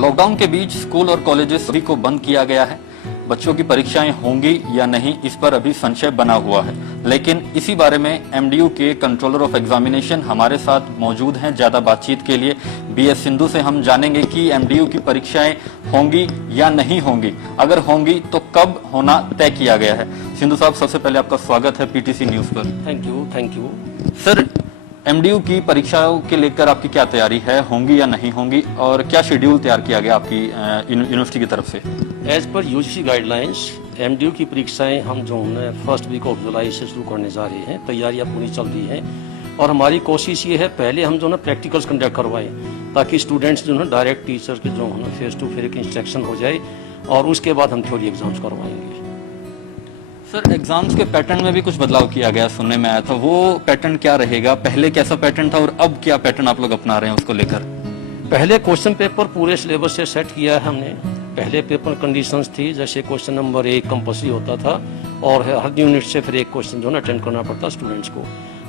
Lockdown के बीच school और colleges सभी को बंद किया गया है। बच्चों की परीक्षाएं होंगी या नहीं, इस पर अभी संशय बना हुआ है। लेकिन इसी बारे में एमडीयू के कंट्रोलर ऑफ एग्जामिनेशन हमारे साथ मौजूद हैं। ज्यादा बातचीत के लिए बीएस सिंधु से हम जानेंगे कि एमडीयू की परीक्षाएं होंगी या नहीं होंगी। अगर होंगी तो कब होना तय किया गया है। सिंधु साहब, सबसे पहले आपका स्वागत है पीटीसी न्यूज पर। थैंक यू सर, एमडीयू की परीक्षाओं के लेकर आपकी क्या तैयारी है, होंगी या नहीं होंगी, और क्या शेड्यूल तैयार किया गया आपकी यूनिवर्सिटी की तरफ से? As per UGC guidelines MDU की परीक्षाएं हम जो है फर्स्ट वीक ऑफ जुलाई से शुरू करने जा रहे हैं। तैयारियां पूरी चल रही हैं और हमारी कोशिश ये है पहले हम जो है प्रैक्टिकल्स कंडक्ट करवाएं ताकि स्टूडेंट्स जो है डायरेक्ट टीचर के जो है फेस टू फेस इंस्ट्रक्शन हो जाए और उसके बाद हम थ्योरी एग्जाम्स करवाएंगे। सर, एग्जाम्स के पैटर्न में भी कुछ बदलाव किया गया, सुनने में आया था। वो पैटर्न क्या रहेगा? पहले कैसा पैटर्न था और अब क्या पैटर्न आप लोग अपना रहे हैं उसको लेकर? पहले क्वेश्चन पेपर पूरे सिलेबस से सेट किया है हमने। पहले पेपर कंडीशंस थी, जैसे क्वेश्चन नंबर 1 कंपल्सरी होता था और हर यूनिट से फिर एक क्वेश्चन जो है अटेंड करना पड़ता स्टूडेंट्स को।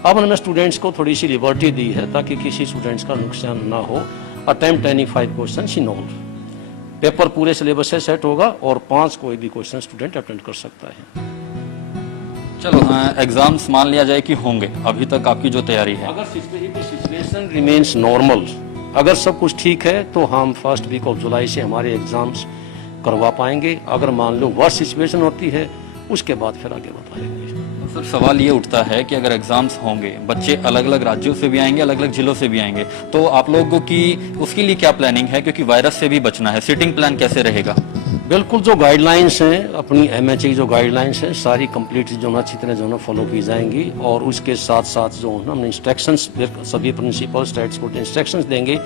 अब हमने स्टूडेंट्स को थोड़ी सी लिबर्टी दी है ताकि किसी स्टूडेंट्स का नुकसान ना हो। Attempt any 5 question in all. Paper पूरे सिलेबस से सेट होगा और 5 कोई भी क्वेश्चन स्टूडेंट अटेंड कर सकता है। चलो, एग्जाम्स मान लिया जाए कि होंगे, अभी तक आपकी जो तैयारी है? अगर सिचुएशन रिमेन्स नॉर्मल, अगर सब कुछ ठीक है तो हम फर्स्ट वीक ऑफ जुलाई से हमारे एग्जाम्स करवा पाएंगे। अगर मान लो वर्स्ट सिचुएशन होती है उसके बाद फिर आगे बताएंगे। सर, सवाल ये उठता है कि अगर एग्जाम्स होंगे, बच्चे अलग अलग राज्यों से भी आएंगे, अलग अलग जिलों से भी आएंगे, तो आप लोगों की उसके लिए क्या प्लानिंग है? क्योंकि वायरस से भी बचना है। सिटिंग प्लान कैसे रहेगा? बिल्कुल, जो गाइडलाइंस हैं अपनी एमएचए जो गाइडलाइंस हैं सारी कंप्लीट जो है अच्छी तरह जो है फॉलो की जाएंगी और उसके साथ साथ जो है हमने इंस्ट्रक्शंस सभी प्रिंसिपल स्टेट्स को इंस्ट्रक्शंस देंगे।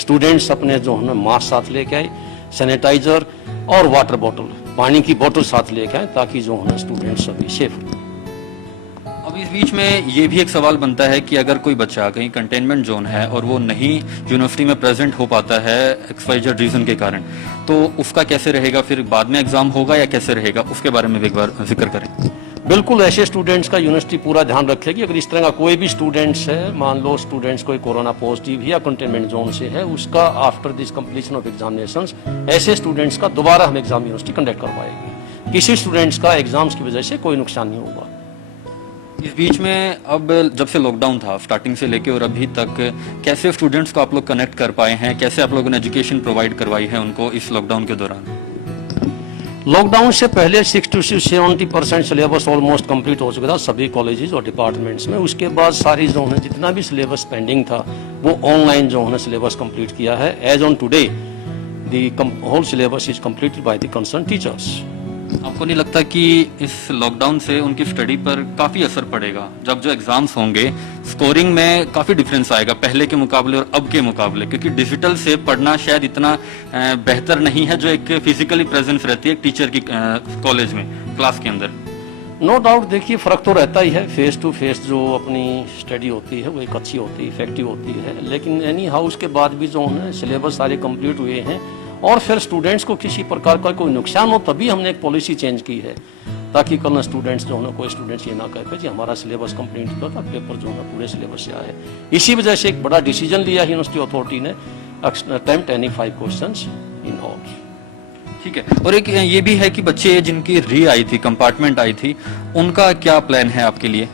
स्टूडेंट्स अपने जो है मास्क साथ लेके आए, सैनिटाइजर और वाटर बॉटल, पानी की बोतल साथ लेके आए ताकि जो है स्टूडेंट्स सभी सेफ हो। अब इस बीच में ये भी एक सवाल बनता है कि अगर कोई बच्चा कहीं कंटेनमेंट जोन है और वो नहीं यूनिवर्सिटी में प्रेजेंट हो पाता है एक्सवाइजेड रीजन के कारण, तो उसका कैसे रहेगा? फिर बाद में एग्जाम होगा या कैसे रहेगा? उसके बारे में एक बार जिक्र करें। बिल्कुल, ऐसे स्टूडेंट्स का यूनिवर्सिटी पूरा ध्यान रखेगी। अगर इस तरह का कोई भी स्टूडेंट्स है, मान लो स्टूडेंट्स कोई कोरोना पॉजिटिव या कंटेनमेंट जोन से है, उसका after this completion of examinations ऐसे स्टूडेंट्स का दोबारा हम एग्जाम यूनिवर्सिटी कंडक्ट करवाएगी। किसी स्टूडेंट्स का एग्जाम्स की वजह से कोई नुकसान नहीं होगा। इस बीच में अब जब से लॉकडाउन था स्टार्टिंग से लेके और अभी तक, कैसे स्टूडेंट्स को आप लोग कनेक्ट कर पाए हैं? कैसे आप लोगों ने एजुकेशन प्रोवाइड करवाई है उनको इस लॉकडाउन के दौरान? लॉकडाउन से पहले 60 से 70% सिलेबस ऑलमोस्ट कंप्लीट हो चुका था सभी कॉलेजेस और डिपार्टमेंट्स में। उसके बाद सारी जो है जितना भी सिलेबस पेंडिंग था वो ऑनलाइन जो है सिलेबस कंप्लीट किया है। As on today the whole syllabus is completed by the concern teachers. आपको नहीं लगता कि इस लॉकडाउन से उनकी स्टडी पर काफी असर पड़ेगा? जब जो एग्जाम्स होंगे स्कोरिंग में काफी डिफरेंस आएगा पहले के मुकाबले और अब के मुकाबले, क्योंकि डिजिटल से पढ़ना शायद इतना बेहतर नहीं है जो एक फिजिकली प्रेजेंस रहती है एक टीचर की कॉलेज में क्लास के अंदर। नो डाउट, देखिए फर्क तो रहता ही है। फेस टू फेस जो अपनी स्टडी होती है वो एक अच्छी होती है, इफेक्टिव होती है। लेकिन एनी हाउस के बाद भी जो है सिलेबस सारे कंप्लीट हुए हैं और फिर स्टूडेंट्स को किसी प्रकार का कोई नुकसान हो तभी हमने एक पॉलिसी चेंज की है ताकि कल स्टूडेंट्स जो है कोई स्टूडेंट्स ये ना कहे जी हमारा सिलेबस कंप्लीट हुआ था, पेपर जो है पूरे सिलेबस से आए। इसी वजह से एक बड़ा डिसीजन लिया यूनिवर्सिटी अथॉरिटी ने, attempt any 5 questions in all. ठीक है, और एक ये भी है कि बच्चे जिनकी री आई थी, कंपार्टमेंट आई थी, उनका क्या प्लान है आपके लिए?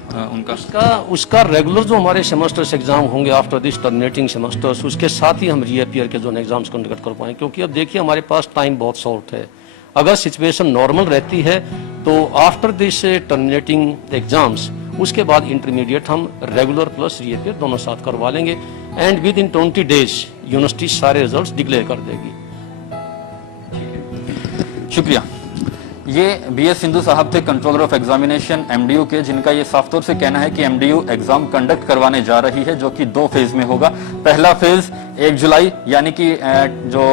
उसका रेगुलर जो हमारे सेमेस्टर्स एग्जाम होंगे आफ्टर दिस टर्मिनेटिंग सेमेस्टर्स, उसके साथ ही हम रीअपियर के जो एग्जाम्स कंडक्ट कर पाएंगे। क्योंकि अब देखिए हमारे पास टाइम बहुत शॉर्ट है। अगर सिचुएशन नॉर्मल रहती है तो आफ्टर दिस टर्मिनेटिंग एग्जाम्स उसके बाद इंटरमीडिएट हम रेगुलर प्लस रीअपियर दोनों साथ करवा लेंगे and with in 20 days university सारे रिजल्ट डिक्लेयर कर देगी। शुक्रिया। ये बीएस सिंधु साहब थे, कंट्रोलर ऑफ एग्जामिनेशन एमडीयू के, जिनका ये साफ तौर से कहना है कि एमडीयू एग्जाम कंडक्ट करवाने जा रही है जो कि 2 फेज में होगा। पहला फेज 1 जुलाई यानी कि जो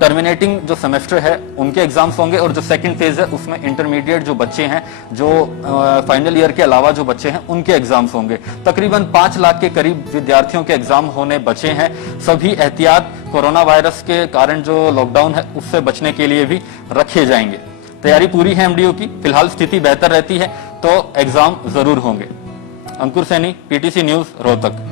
टर्मिनेटिंग जो सेमेस्टर है उनके एग्जाम्स होंगे, और जो सेकंड फेज है उसमें इंटरमीडिएट जो बच्चे हैं, जो फाइनल ईयर के अलावा जो बच्चे हैं उनके एग्जाम्स होंगे। तकरीबन 5 लाख के करीब विद्यार्थियों के एग्जाम होने बचे हैं। सभी एहतियात कोरोना वायरस के कारण जो लॉकडाउन है उससे बचने के लिए भी रखे जाएंगे। तैयारी पूरी है एमडीयू की। फिलहाल स्थिति बेहतर रहती है तो एग्जाम जरूर होंगे। अंकुर सैनी, पीटीसी न्यूज, रोहतक।